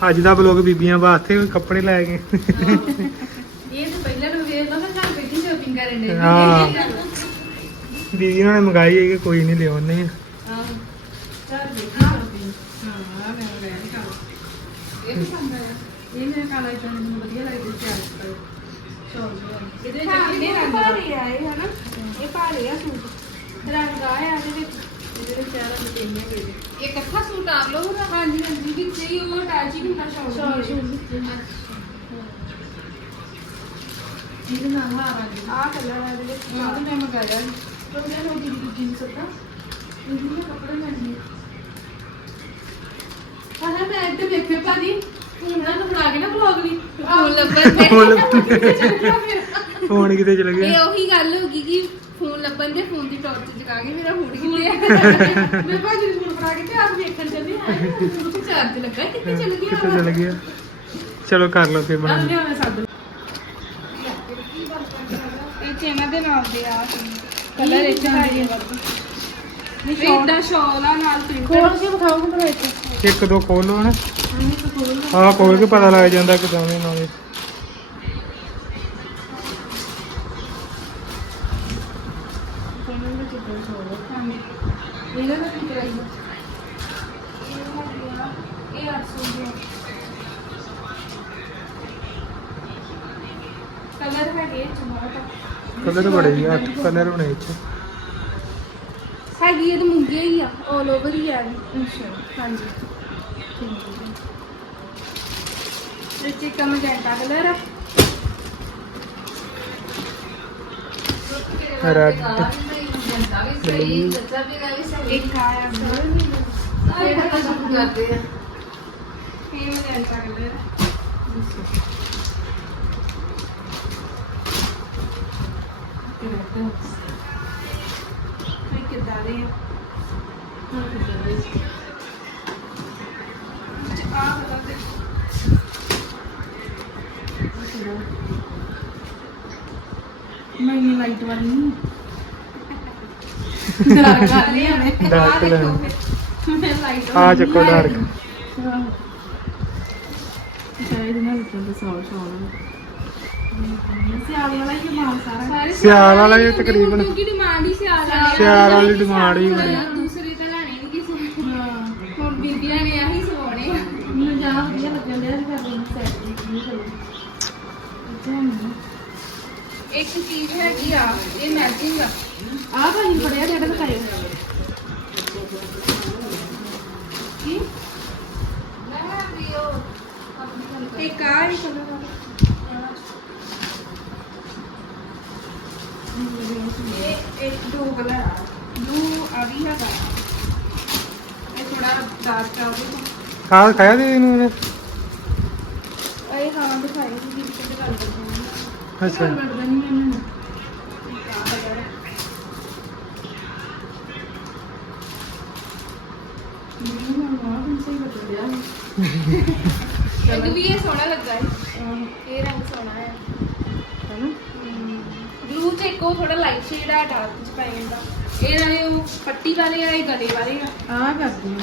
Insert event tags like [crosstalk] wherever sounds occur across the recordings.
ਅੱਜ ਦਾ ਬਲੌਗ ਬੀਬੀਆਂ ਵਾਸਤੇ ਕੱਪੜੇ ਲੈ ਕੇ। ਇਹ ਤਾਂ ਪਹਿਲਾਂ ਨੂੰ ਵੇਖ ਲਓ ਮੈਂ ਘਰ ਬੈਠੀ ਸ਼ੋਪਿੰਗ ਕਰਨ ਦੇ ਹਾਂ। ਦੀਦੀ ਉਹਨਾਂ ਨੇ ਮੰਗਾਈ ਹੈ ਕਿ ਕੋਈ ਨਹੀਂ ਲਿਆਉਣੇ ਆ। ਚਾਰ ਦੇਖੀ shopping। ਹਾਂ ਮੈਂ ਲੈ ਨਹੀਂ ਕਾਲਾ ਇਹ ਪਸੰਦ ਆਇਆ ਇਹ ਮੇਰੇ ਕਾਲਾ ਇਦਾਂ ਮੈਨੂੰ ਵਧੀਆ ਲੱਗਦਾ ਚਾਰ ਸਟਾਈਲ ਸ਼ੋਲ ਇਹਦੇ ਵਿੱਚ ਇਹ ਰੰਗ ਭਾਰੇ ਆ ਇਹ ਹਨਾ? ਇਹ ਭਾਰੇ ਆ ਸੂਟ। ਰੰਗ ਆ ਇਹਦੇ ਵਿੱਚ। ਇਹਦੇ ਵਿੱਚ ਚਾਰ ਰੰਗ ਤਿੰਨੇ ਗਏ ਇਹ ਇਕੱਠਾ ਸੂਟ ਆ ਲਓ ਨਾ ਹਾਂਜੀ ਹਾਂਜੀ ਵਿੱਚ ਹੀ ਉਹ ਅਟੈਚ ਹੀ ਹੁੰਦਾ ਸ਼ਾਲ ਸ਼ੋਲ ਸ਼ੋਲ ਇਹਦੇ ਨਾਲ ਹਾਰ ਆ ਗਈ। ਆ ਕਲਰ ਆ ਇਹਦੇ ਵਿੱਚ ਹਾਂ। ਤੇ ਮੈਂ ਮੰਗਾਇਆ ਪਰ ਮੈਂ ਉਹ ਦੀ ਜੀਨਸ ਦਾ ਇਹਦੀ ਨਾ ਕੱਪੜੇ ਲੈਣੇ ਹਾਂ ਮੈਂ ਇੱਥੇ ਦੇਖਿਆ ਭਾਜੀ। ਉਹਨਾਂ ਨੂੰ ਬਣਾ ਕੇ ਨਾ ਬਲੌਗ ਵੀ। ਫੋਨ ਲੱਭਣ। ਦੇ ਫੋਨ ਕਿਤੇ ਚਲ ਇਹ ਗਿਆ ਉਹੀ ਗੱਲ ਹੋ ਗਈ ਕਿ ਫੋਨ ਲੱਭਣ ਦੇ ਫੋਨ ਦੀ ਟਾਰਚ ਜਗਾ ਕੇ ਮੇਰਾ ਫੋਨ ਕਿੱਥੇ ਆ? ਮੈਂ ਭਾਜੀ ਨੂੰ ਫੋਨ ਕਰਾ ਕੇ ਤੇ ਆਪ ਵੇਖਣ ਚੱਲੀ ਆਏ ਉਹ ਚਾਰਜ ਲੱਗਾ ਕਿੱਥੇ ਚਲ ਗਿਆ ਕਿਤੇ ਚਲ ਗਿਆ? ਚਲੋ ਕਰ ਲਓ ਫੇਰ ਆ ਬਣਾ ਲਿਆ ਸੱਦ ਇਹ ਚ ਇਹਨਾਂ ਦੇ ਨਾਲ ਦੇ ਆ। ਕਲਰ ਇਹ ਚ ਹੈਗੇ ਨਹੀਂ ਇਦਾਂ ਸ਼ਾਲ ਆ ਨਾਲ ਪ੍ਰਿੰਟ ਖੋਲ ਕੇ ਵਿਖਾਓ ਕਿ ਇੱਥੇ। ਇੱਕ ਦੋ ਖੋਲੋ ਹਨਾ। ਆਹ ਖੋਲ ਕੇ ਪਤਾ ਲੱਗ ਜਾਂਦਾ ਕਿਦਾਂ ਦੇ ਨਵੇਂ। ਇਹਨਾਂ ਦਾ ਕੀ ਪ੍ਰਾਈਸ ਹੈ ਇਹ 800 ਦੇ ਕਲਰ ਹੈਗੇ ਬੜੇ ਹੀ ਆ, ਅੱਠ ਕਲਰ ਹੋਣੇ ਇੱਥੇ। ਹੈਗੀ ਇਹ ਮੁੰਗੀ ਹੀ ਆ 올 ਓਵਰ ਹੀ ਆ। ਅੱਛਾ ਹਾਂਜੀ। ਇਹ ਚ ਇੱਕ ਮਜੈਂਟਾ ਕਲਰ ਆ। ਰੈਡ ਸਹੀ ਸੱਚਾ ਵੀ ਗੱਲ ਸਹੀ ਇੱਕ ਆਇਆ ਸਾਰੇ ਤਾਂ ਸ਼ੁਰੂ ਕਰਦੇ ਆ ਇਹ ਮਜੈਂਟਾ ਕਲਰ ਇਹ ਕਿੱਦਾਂ ਦੇ ਆ ਆਹ ਕਲਰ ਦੇ ਮੈਂ ਲਾਈਟ ਵਾਲੀ ਨਹੀਂ ਜਰਾ ਕਰ ਲਿਆ ਮੈਂ ਡਾਰਕ ਆ ਚੱਕੋ ਡਾਰਕ ਸ਼ਾਇਦ ਸਿਆਲ ਵਾਲਾ ਹੀ ਮਾਲ ਸਾਰਾ ਸਾਰੇ ਸਿਆਲ ਵਾਲਾ ਇਹ ਤਕਰੀਬਨ ਕਿਉਂਕਿ ਡਿਮਾਂਡ ਹੀ ਸਿਆਲ ਵਾਲੀ ਆ। ਸਿਆਲ ਵਾਲੀ ਡਿਮਾਂਡ ਹੀ ਬੜੀ ਦੂਸਰੀ ਤਾਂ ਲੈਣੀ ਨਹੀਂ ਕਿਸੇ ਨੇ। ਹਾਂ ਹੁਣ ਬੀਬੀਆਂ ਨੇ ਆਹੀ ਸਵਾਉਣੇ ਆ। ਮੈਨੂੰ ਜਾ ਵਧੀਆ ਲੱਗਣ ਡਿਆ ਸੀ ਕਰ ਲਈ ਸੈਟ ਨਹੀਂ ਕਰੋ ਇੱਕ ਚੀਜ਼ ਹੈਗੀ ਆ ਇਹ ਮੈਚਿੰਗ ਆ। ਆ ਭਾਈ ਫੜਿਆ ਜਿਹੜਾ ਦਿਖਾਇਓ ਕੀ? ਮੈਂ ਵੀ ਉਹ ਆਪਣੀ ਗੱਲ ਕਰ। ਇੱਕ ਆ ਹੀ ਕਲਰ ਆ। ਇਹ ਇੱਕ ਦੋ ਕਲਰ ਆ। ਬਲੂ ਆ ਵੀ ਹੈਗਾ। ਇਹ ਥੋੜਾ ਡਾਰਕ ਆ ਉਹਦੇ ਖਾਲ ਖਾਇਆ ਦੇ ਇਹਨੂੰ ਇਹਨੇ? ਇਹ ਹਾਂ ਦਿਖਾਏ ਸੀ ਕਿ ਕਿਹਦੇ ਗੱਲ ਕਰਦੇ ਹਾਂ ਅੱਛਾ ਮੈਨੂੰ ਵੀ ਇਹ ਸੋਹਣਾ ਲੱਗਾ ਹੈ ਇਹ ਰੰਗ ਸੋਹਣਾ ਹੈ ਹੈਨਾ ਬਲੂ ਚ ਇੱਕ ਉਹ ਥੋੜਾ ਲਾਈਟ ਸ਼ੇਡ ਆ ਡਾਰਕ ਚ ਪੈ ਜਾਂਦਾ ਇਹ ਨਾਲੇ ਉਹ ਪੱਟੀ ਵਾਲੇ ਆ ਇਹ ਗਲੇ ਵਾਲੇ ਆ ਆ ਕਰਦੀ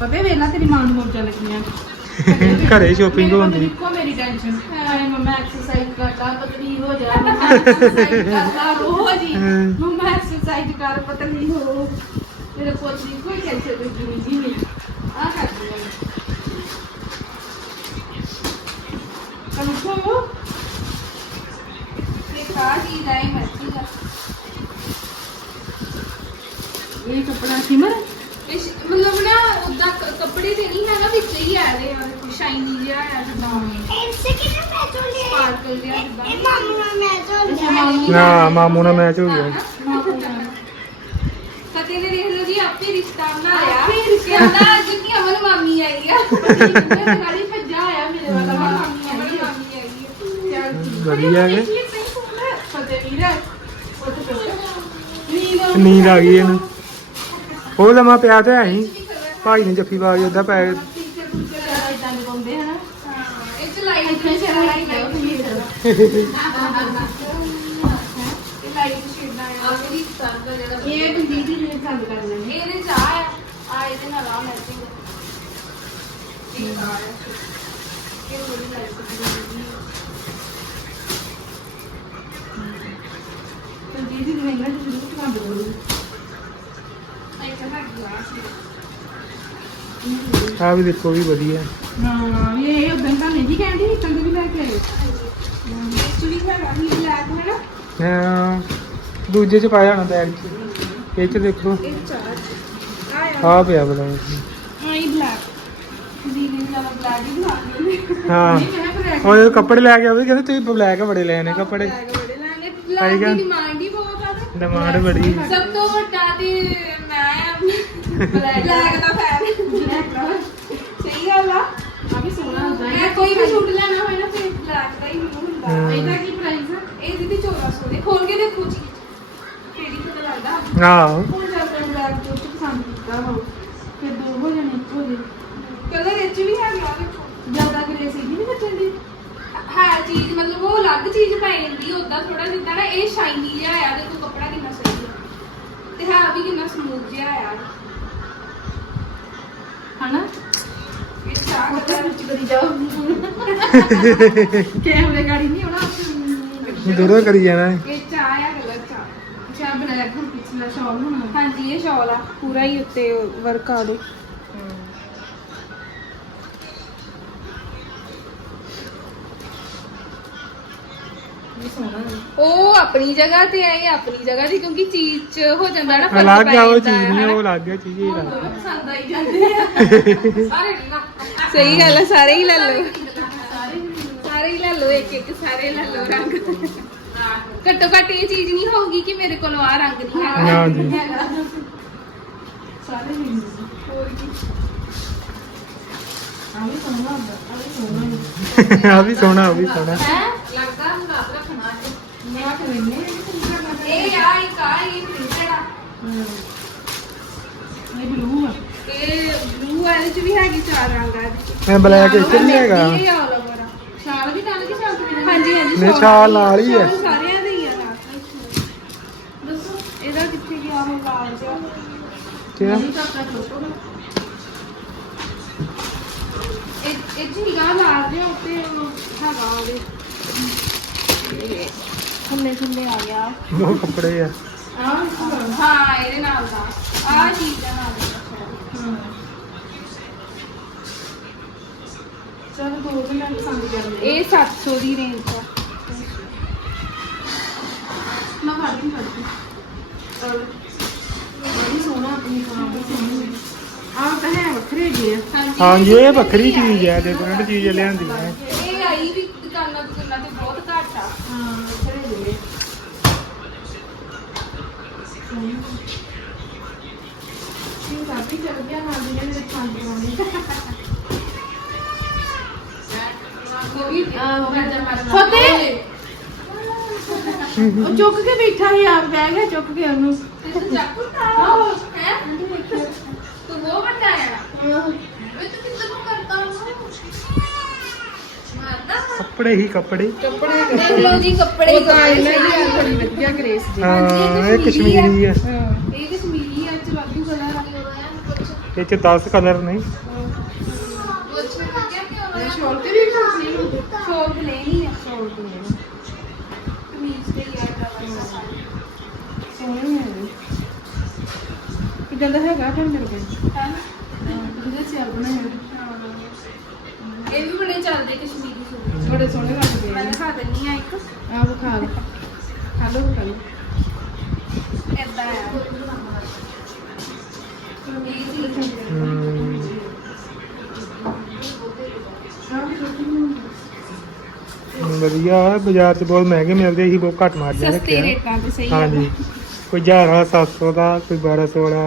ਪਤਾ ਵੇਲਾ ਤੇਰੀ ਮਾਂ ਨੂੰ ਮੋਜਾਂ ਲੱਗੀਆਂ। [laughs] ਘਰੇ ਮੇਰੇ ਹੁੰਦੀ। ਇੱਕੋ ਮੇਰੀ ਟੈਨਸ਼ਨ ਹਾਏ ਮਮਾ ਐਕਸਰਸਾਈਜ਼ ਕਰਦਾ ਪਤਲੀ ਹੋ ਜਾ ਮਮਾ ਐਕਸਰਸਾਈਜ਼ ਕਰਦਾ ਰੋਜ਼ ਹੀ। ਹਮ। ਮਮਾ ਐਕਸਰਸਾਈਜ਼ ਕਰ ਪਤਲੀ ਹੋ। ਮੇਰੇ ਕੁਝ ਨਹੀਂ ਕੋਈ ਟੈਨਸ਼ਨ ਨਹੀਂ ਜੀ ਨਹੀਂ ਆ ਕਰਦੀ ਆ। ਕੰਠੋ ਤੇ ਖਾ ਚੀਜ਼ ਆਈ ਮਰਜ਼ੀ ਦਾ। ਇਹ ਕਪੜਾ ਸਿਮਰ? ਮਤਲਬ ਨਾ ਉਦਾਂ ਕੱਪੜੇ ਤੇ ਨਹੀਂ ਹੈਗਾ ਵਿੱਚ ਹੀ ਆ ਰਹੇ ਆ ਸ਼ਾਈਨੀ ਜਿਹਾ ਆ ਜਿੱਦਾਂ ਇਨਸੇ ਕਿਨੇ ਮੈਚ ਹੋ ਲਿਆ ਸਪਾਰਕਲ ਜਿਹਾ ਜਿੱਦਾਂ। ਇਹ ਮਾਮੂ ਨਾਲ ਮੈਚ ਹੋ ਲਿਆ ਨਾ ਮਾਮੂ ਨਾਲ ਮੈਚ ਹੋ ਗਿਆ। ਫਤਿਹ ਨੇ ਦੇਖ ਲਓ ਜੀ ਆਪੇ ਰਿਸ਼ਤਾ ਬਣਾ ਲਿਆ। ਕਹਿੰਦਾ ਅੱਜ ਕੀ ਅਮਨ ਮਾਮੀ ਆਈ ਆ। [laughs] ਗਾੜੀ ਭੱਜਾ ਆਇਆ ਮੇਰੇ ਵਾਲਾ। ਮਾਮੀ ਅਮਨ ਆਈ ਆ। ਮਾਮੀ ਆਈ ਆ। ਵਧੀਆ ਹੈ ਫਤਿਹ ਵੀਰ ਨੀਂਦ ਆ ਗਈ ਇਹਨੂੰ। ਉਹ ਲਮਾ ਪਿਆ ਤੇ ਆਈ ਭਾਈ ਨੇ ਜੱਫੀ ਪਾ ਕੇ ਉਦਾਂ ਪੈ ਇਦਾਂ ਦੇ ਪਾਉਂਦੇ ਹਨਾ ਇਹ ਚ ਲਾਈਟ ਇੱਥੇ ਲਾਈਟ ਸ਼ੇਡ ਆ ਆ ਮੇਰੀ ਦਾ ਜਿਹੜਾ ਇਹ ਬੰਦੀ ਜਿਹੜੇ ਪਸੰਦ ਕਰ ਲੈਂਦੇ ਇਹਦੇ ਚ ਆ ਆ ਇਹਦੇ ਨਾਲ ਆ ਮੈਚਿੰਗ ਇਹਦੇ ਆ। ਇਹ ਇਹਦੇ ਲਾਈਟ ਦੀ ਨੇ ਇਹਨਾਂ ਨੂੰ ਜ਼ਰੂਰ ਪਸੰਦ ਕਰੋ ਆ ਵੀ ਦੇਖੋ ਵੀ ਵਧੀਆ। ਹਾਂ ਇਹ ਉਦੋਂ ਤਾਂ ਨਹੀਂ ਕਹਿੰਦੀ ਕੰਗ ਵੀ ਲੈ ਕੇ ਆਏ। ਐਕਚੁਅਲੀ ਹੈਗਾ ਹੀ ਬਲੈਕ ਹੈ ਨਾ ਹਾਂ ਦੂਜੇ ਚ ਪਾਇਆ ਹੋਣਾ ਬੈਗ ਚ। ਇਹ ਚ ਦੇਖੋ। ਇਹ ਚਾਰ ਆ ਪਿਆ ਬਲਾ ਨੇ ਜ਼ਿਆਦਾ ਬਲੈਕ ਹੀ ਹਾਂ। ਉਹ ਕੱਪੜੇ ਲੈ ਕੇ ਆਵੇ ਕਹਿੰਦੇ ਤੁਸੀਂ ਬਲੈਕ ਬੜੇ ਲੈਣੇ ਕੱਪੜੇ। ਬਲੈਕ ਬੜੇ ਲੈਣੇ। ਡਿਮਾਂਡ ਹੀ ਬਹੁਤ ਆ। ਤੇ ਡਿਮਾਂਡ ਬੜੀ। ਸਭ ਤੋਂ ਵੱਡਾ ਤੇ ਮੈਂ ਆ ਬਲੈਕ ਦਾ ਫੈਨ ਸਹੀ ਗੱਲ ਆ ਆ ਵੀ ਸੋਹਣਾ ਹੁੰਦਾ ਮੈਂ ਕੋਈ ਵੀ ਸੂਟ ਲੈਣਾ ਹੋਏ ਨਾ ਤੇ ਬਲੈਕ ਦਾ ਹੀ ਮੈਨੂੰ ਹੁੰਦਾ ਹਾਂ। ਇਹਦਾ ਕੀ ਪ੍ਰਾਈਸ ਆ ਇਹ ਦੀਦੀ 1400 ਦੇ ਖੋਲ ਕੇ ਦੇਖੋ ਜੀ ਕਿਹੜੀ ਪਤਾ ਲੱਗਦਾ ਆਹੋ ਹੁਣ ਜਦ ਤੱਕ ਬਲੈਕ ਜੋ ਪਸੰਦ ਕੀਤਾ ਹੋ ਫਿਰ ਦੋ ਹੋ ਜਾਣੇ ਇੱਕ ਹੋ ਜੇ ਕਲਰ ਵਿੱਚ ਵੀ ਹੈਗਾ ਵਿੱਚ ਜ਼ਿਆਦਾ ਗ੍ਰੇ ਸੀ ਨਹੀਂ ਬੱਚਣ ਦੀ ਹੈ ਚੀਜ਼ ਮਤਲਬ ਉਹ ਅਲੱਗ ਚੀਜ਼ ਪੈ ਜਾਂਦੀ ਉਦਾਂ ਥੋੜਾ ਜਿੱਦਾਂ ਨਾ ਇਹ ਸ਼ਾਈਨੀ ਜਿਹਾ ਆ ਦੇਖੋ ਕੱਪੜਾ ਕਿੰਨਾ ਸਹੀ ਆ ਤੇ ਹੈ ਵੀ ਕਿੰਨਾ ਸਮੂਥ ਜਿਹਾ ਆ ਹਨਾ? ਚਾਹ ਵਿੱਚ ਕਰੀ ਜਾਓ। [laughs] ਕੈਮਰੇ ਗਾੜੀ ਨਹੀਂ ਆਉਣਾ। ਦੂਰੋਂ ਕਰੀ ਜਾਣਾ। ਇਹ ਚਾਹ ਆ ਕਲਰ ਚਾਹ। ਬਲੈਕ ਹੁਣ ਪਿਛਲਾ ਸ਼ਾਲ ਹੋਣਾ ਹਾਂਜੀ ਇਹ ਸ਼ਾਲ ਆ। ਪੂਰਾ ਹੀ ਉੱਤੇ ਵਰਕ ਆ ਦੇ ਇਹ ਸੋਹਣਾ ਹੈ। ਉਹ ਆਪਣੀ ਜਗ੍ਹਾ ਤੇ ਆ ਇਹ ਆਪਣੀ ਜਗ੍ਹਾ ਤੇ ਕਿਉਂਕਿ ਚੀਜ਼ ਚ ਹੋ ਜਾਂਦਾ ਨਾ ਫ਼ਰਕ ਅਲੱਗ ਪੈ ਆ ਉਹ ਜਾਂਦਾ ਚੀਜ਼ ਨਹੀਂ ਹਨਾ। ਉਹ ਅਲੱਗ ਆ ਚੀਜ਼ ਇਹ ਅਲੱਗ ਆ। ਪਸੰਦ ਆਈ ਜਾਂਦੇ ਆ। ਸਾਰੇ ਨਾ ਸਹੀ ਗੱਲ ਹੈ ਸਾਰੇ ਹੀ ਲੈ ਲਓ। ਸਾਰੇ ਸਾਰੇ ਹੀ ਲੈ ਲਓ ਇੱਕ ਇੱਕ ਸਾਰੇ ਲੈ ਲਓ ਰੰਗ। ਘੱਟੋ ਘੱਟ ਇਹ ਚੀਜ਼ ਨਹੀਂ ਹੋਊਗੀ ਕਿ ਮੇਰੇ ਕੋਲ ਆ ਰੰਗ ਨਹੀਂ ਹੈਗਾ। ਨਾ ਜੀ ਸਾਰੇ ਮਿਲ ਹੋਰ ਕੀ? ਆ ਵੀ ਸੋਹਣਾ ਆ ਵੀ ਸੋਹਣਾ। ਲੱਗਦਾ ਹੁੰਦਾ ਰੱਖਣਾ ਮੈਂ ਰੱਖ ਲੈਣੇ ਇਹ ਆ ਇੱਕ ਆ ਇਹ ਪ੍ਰਿੰਟਡ ਆ। ਇਹ ਬਲੂ ਆ। ਇਹ ਬਲੂ ਆ ਇਹਦੇ ਚ ਵੀ ਹੈਗੀ ਚਾਰ ਰੰਗ ਆ ਇਹਦੇ ਚ। ਮੈਂ ਬਲੈਕ ਇੱਥੇ ਨਹੀਂ ਹੈਗਾ। ਇਹ ਆ ਵਾਲਾ ਬੜਾ ਸ਼ਾਲ ਵੀ ਟਾਲ ਕੇ ਸ਼ਾਲ ਤੇ ਹਾਂਜੀ ਹਾਂਜੀ ਮੇਰੇ ਛਾਲ ਨਾਲ ਹੀ ਹੈ। ਛਾਲ ਸਾਰਿਆਂ ਦੇ ਹੀ ਆ ਨਾਲ। ਦੱਸੋ ਇਹਦਾ ਕਿੱਥੇ ਗਿਆ ਉਹ ਲਾਲ ਜਿਹਾ? ਕਿਹੜਾ ਨਹੀਂ ਤਾਂ ਆਪਣਾ ਫੋਟੋ ਨਾ ਇਹ ਇਹ ਹੀਗਾ ਲਾਲ ਜਿਹਾ ਉੱਤੇ ਉਹ ਹੈਗਾ ਉਹਦੇ ਖੁੱਲੇ ਖੁੱਲੇ ਆ ਗਿਆ। ਉਹ ਕੱਪੜੇ ਆ। ਆ ਹਾਂ ਇਹਦੇ ਨਾਲ ਦਾ। ਆਹ ਚੀਜ਼ ਦਾ ਨਾਲ ਦਾ ਚਲ ਦੋ ਤੇ ਮੈਂ ਪਸੰਦ ਕਰ ਲਈ ਇਹ 700 ਦੀ ਰੇਂਜ ਦਾ ਮੈਂ ਫੜ ਕੇ ਫੜ ਬੜੀ ਸੋਹਣਾ ਆਪਣੀ ਤਾਂ ਹੈ ਵੱਖਰੇ ਜੀ ਆ। ਹਾਂਜੀ ਇਹ ਵੱਖਰੀ ਚੀਜ਼ ਹੈ ਡਿਫਰੈਂਟ ਚੀਜ਼ ਲਿਆਂਦੀ ਹੈ ਇਹ ਆਈ ਵੀ ਦੁਕਾਨਾਂ ਦੁਕਾਨਾਂ ਤੇ ਬਹੁਤ ਘੱਟ ਆ। ਹਾਂ ਵੱਖਰੇ ਜੀ ਇਹ ਕਾਫੀ ਚੱਲ ਗਿਆ ਨਾਲ ਦੀ ਨੇ ਮੇਰੇ ਪਸੰਦ ਕਰਾਉਣੇ ਉਹ ਵੀ ਫਤਿਹ ਉਹ ਚੁੱਕ ਕੇ ਬੈਠਾ ਸੀ ਆਪ ਬਹਿ ਗਿਆ ਚੁੱਕ ਕੇ ਉਹਨੂੰ। ਤੇ ਚਾਕੂ ਤਾਂ। ਹੈ? ਤੂੰ ਉਹ ਵੱਡਾ ਆ। ਵੇ ਤੂੰ ਕਿੱਦਾਂ ਨੂੰ ਕਰਦਾ ਮਾਰਦਾ ਕੱਪੜੇ ਹੀ ਕੱਪੜੇ। ਦੇਖ ਲਓ ਜੀ ਕੱਪੜੇ ਬੜੀ ਵਧੀਆ ਗ੍ਰੇਸ ਜੀ ਹਾਂ ਇਹ ਕਸ਼ਮੀਰੀ ਆ। ਇਹ ਕਸ਼ਮੀਰੀ ਆ ਚ ਵਾਧੂ ਕਲਰ ਆ ਇਹ ਚ 10 ਕਲਰ ਨਹੀਂ ਕੁਛ ਲੱਗਿਆ ਕਿ ਇਹ ਉਹ ਸ਼ੋਲ ਤੇ ਵੀ ਖਾਣੀ ਸ਼ੋਪ ਲੈਣੀ ਆ। ਸ਼ੋਲ ਤੇ ਵੀ ਕਮੀਜ਼ ਤੇ ਯਾਰ ਦਾ ਸੋਹਣੇ ਹੈ ਕਿਦਾਂ ਦਾ ਹੈਗਾ ਫਿਰ ਮੇਰੇ ਕੋਲ? ਹੈ ਜਿਹਦੇ ਸਿਆਲ ਬਣਾਇਆ ਇਹ ਵੀ ਬੜੇ ਚੱਲਦੇ ਕਸ਼ਮੀਰੀ ਸੂਟ। ਬੜੇ ਸੋਹਣੇ ਲੱਗਦੇ ਮੈਂ ਆ ਦਿਖਾ ਦਿੰਨੀ ਆ ਇੱਕ। ਆ ਵਿਖਾ ਲਓ ਖਾ ਲਓ ਖਾ ਲਓ। ਏਦਾਂ ਆ। ਇਹ ਚੀਜ਼ ਹਮ, ਵਧੀਆ। ਬਾਜ਼ਾਰ 'ਚ ਬਹੁਤ ਮਹਿੰਗੇ ਮਿਲਦੇ ਸੀ ਬਹੁਤ ਘੱਟ ਮਾਰਜਨ ਸਸਤੇ ਰੱਖਿਆ ਰੇਟਾਂ ਤੇ ਸਹੀ ਆ। ਹਾਂਜੀ। ਕੋਈ 1000 700 ਦਾ ਕੋਈ 1200 ਦਾ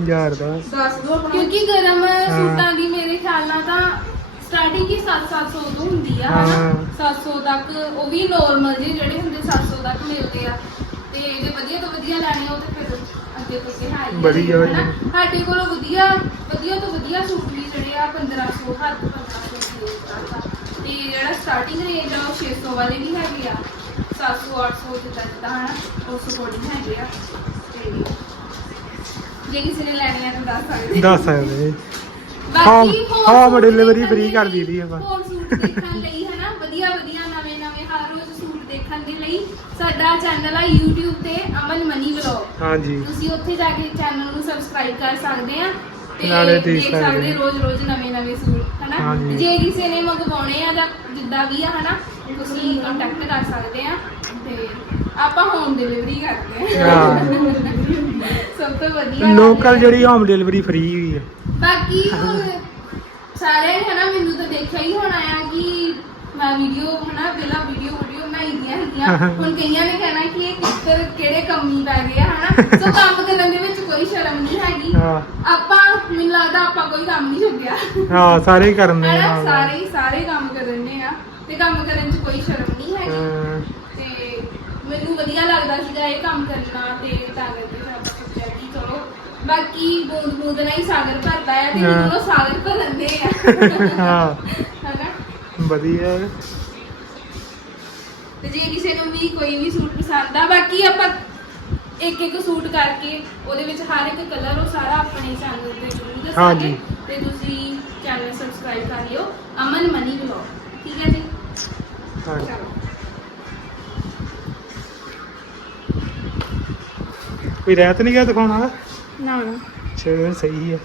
1000 ਦਾ ਦੱਸ ਦੋ ਆਪਣਾ ਕਿਉਂਕਿ ਗਰਮ ਸੂਟਾਂ ਦੀ ਮੇਰੇ ਖਿਆਲ ਨਾਲ ਤਾਂ ਸਟਾਰਟਿੰਗ ਹੀ 7-700 ਤੋਂ ਹੁੰਦੀ ਆ ਹਨਾ ਹਾਂ। 700 ਤੱਕ ਉਹ ਵੀ ਨੋਰਮਲ ਜਿਹੇ ਜਿਹੜੇ ਹੁੰਦੇ 700 ਤੱਕ ਮਿਲਦੇ ਆ ਤੇ ਜੇ ਵਧੀਆ ਤੋਂ ਵਧੀਆ ਲੈਣੇ ਹੋ ਤੇ ਫਿਰ ਅੱਗੇ ਵਧੀਆ। ਵਧੀਆ। ਸਾਡੇ ਕੋਲ ਵਧੀਆ ਵਧੀਆ ਤੋਂ ਵਧੀਆ ਸੂਟ ਵੀ ਜਿਹੜੇ ਆ 1500 ਹੱਦ 1500 ਦੀ range ਤੱਕ ਆ। ਤੇ ਜਿਹੜਾ ਸਟਾਰਟਿੰਗ ਰੇਂਜ ਆ ਉਹ 600 ਵਾਲੇ ਵੀ ਹੈਗੇ ਆ 700 800 ਜਿੱਦਾਂ ਜਿੱਦਾਂ ਹਨਾ ਉਸ ਅਕੋਰਡਿੰਗ ਹੈਗੇ ਆ। ਤੇ ਜੇ ਕਿਸੇ ਨੇ ਲੈਣੀ ਆ ਤਾਂ ਦੱਸ ਸਕਦੇ। ਦੱਸ ਸਕਦੇ ਬਾਕੀ ਹੋਰ ਹੋਮ ਸੂਟ ਡਿਲੀਵਰੀ ਦੇਖਣ free ਦੇ ਕਰ ਲਈ, ਦਈਦੀ ਆ ਬਸ। ਹੋਰ ਸੂਟ ਦੇਖਣ ਲਈ ਹਨਾ ਵਧੀਆ ਵਧੀਆ ਨਵੇਂ ਨਵੇਂ ਹਰ ਰੋਜ਼ ਸੂਟ ਦੇਖਣ ਦੇ ਲਈ। ਸਾਡਾ ਚੈਨਲ ਆ YouTube ਤੇ ਅਮਨ ਮਨੀ ਵਲੌਗ। ਹਾਂਜੀ। ਤੁਸੀਂ ਉੱਥੇ ਜਾ ਕੇ ਚੈਨਲ ਨੂੰ ਸਬਸਕ੍ਰਾਈਬ ਕਰ ਸਕਦੇ ਆ ਤੇ ਨਾਲੇ ਦੇਖ ਦੇਖ ਸਕਦੇ ਸਕਦੇ ਆ। ਰੋਜ਼-ਰੋਜ਼ ਨਵੇਂ-ਨਵੇਂ ਸੂਟ ਹਨਾ ਹਾਂਜੀ। ਜੇ ਕਿਸੇ ਨੇ ਮੰਗਵਾਉਣੇ ਆ ਜਾਂ ਜਿੱਦਾਂ ਵੀ ਆ ਹਨਾ ਤੁਸੀਂ ਕੰਟੈਕਟ ਕਰ ਸਕਦੇ ਆ ਤੇ ਆਪਾਂ ਹੋਮ ਡਿਲੀਵਰੀ ਕਰਦੇ ਆ। ਹਾਂ। ਸਭ ਤੋਂ ਵਧੀਆ ਗੱਲ ਲੋਕਲ। ਜਿਹੜੀ ਹੋਮ ਡਿਲੀਵਰੀ ਫ੍ਰੀ ਵੀ ਹੈ ਬਾਕੀ ਸਾਰਿਆਂ ਨੇ ਹਨਾ ਮੈਨੂੰ ਤਾਂ ਦੇਖਿਆ ਹੀ ਹੋਣਾ ਆ ਕਿ ਮੈਂ ਵੀਡੀਓ ਹਨਾ ਪਹਿਲਾਂ ਵੀਡੀਓ ਵੀਡੀਓ ਬਣਾਈਆਂ ਹੈਗੀਆਂ ਹੁਣ ਕਈਆਂ ਨੇ ਕਹਿਣਾ ਕਿ ਇਹ ਕਿੱਧਰ ਕਿਹੜੇ ਕੰਮੀ ਪੈ ਗਏ ਆ ਹਨਾ। ਸੋ ਕੰਮ ਕਰਨ ਦੇ ਵਿੱਚ ਕੋਈ ਸ਼ਰਮ ਨਹੀਂ ਹੈਗੀ। ਹਾਂ। ਆਪਾਂ ਮੈਨੂੰ ਲੱਗਦਾ ਆਪਾਂ ਕੋਈ ਕੰਮ ਨਹੀਂ ਛੱਡਿਆ। ਹਾਂ ਸਾਰੇ ਹੀ ਕਰਨੇ ਹਨਾ ਨਾਲ। ਸਾਰੇ ਹੀ ਸਾਰੇ ਕੰਮ ਕਰਨੇ ਆ। ਤੇ ਕੰਮ ਕਰਨ 'ਚ ਕੋਈ ਸ਼ਰਮ ਨਹੀਂ ਹੈਗੀ। ਹਾਂ, ਤੇ ਮੈਨੂੰ ਵਧੀਆ ਲੱਗਦਾ ਸੀਗਾ ਇਹ ਕੰਮ ਕਰਨਾ ਤੇ ਤਾਂ ਕਰਕੇ ਫਿਰ ਆਪਾਂ ਸੋਚਿਆ ਕਿ ਚਲੋ। ਬਾਕੀ ਬੂੰਦ ਬੂੰਦ ਨਾਲ ਹੀ ਸਾਗਰ ਭਰਦਾ ਹੈ ਤੇ ਹਾਂ। ਜਦੋਂ ਸਾਗਰ ਭਰਨਦੇ ਆ। [laughs] ਹਾਂ। ਹਨਾ? ਵਧੀਆ। ਹੈ। ਤੇ ਜੇ ਕਿਸੇ ਨੂੰ ਵੀ ਕੋਈ ਵੀ ਸੂਟ ਪਸੰਦ ਆ ਬਾਕੀ ਆਪਾਂ ਇੱਕ ਇੱਕ ਸੂਟ ਕਰਕੇ ਉਹਦੇ ਵਿੱਚ ਹਰ ਇੱਕ ਕਲਰ ਉਹ ਸਾਰਾ ਆਪਣੇ ਚੈਨਲ ਤੇ ਜ਼ਰੂਰ ਦੱਸਾਂਗੇ। ਹਾਂਜੀ। ਤੇ ਤੁਸੀਂ ਚੈਨਲ ਸਬਸਕ੍ਰਾਈਬ ਕਰ ਲਿਓ। ਅਮਨ ਮਨੀ ਵਲੌਗ ਠੀਕ ਹੈ ਜੀ? ਕੋਈ ਰਹਿਤ ਨਹੀਂ ਗਿਆ ਦਿਖਾਉਣਾ ਨਾ। ਚਲੋ ਸਹੀ ਹੈ।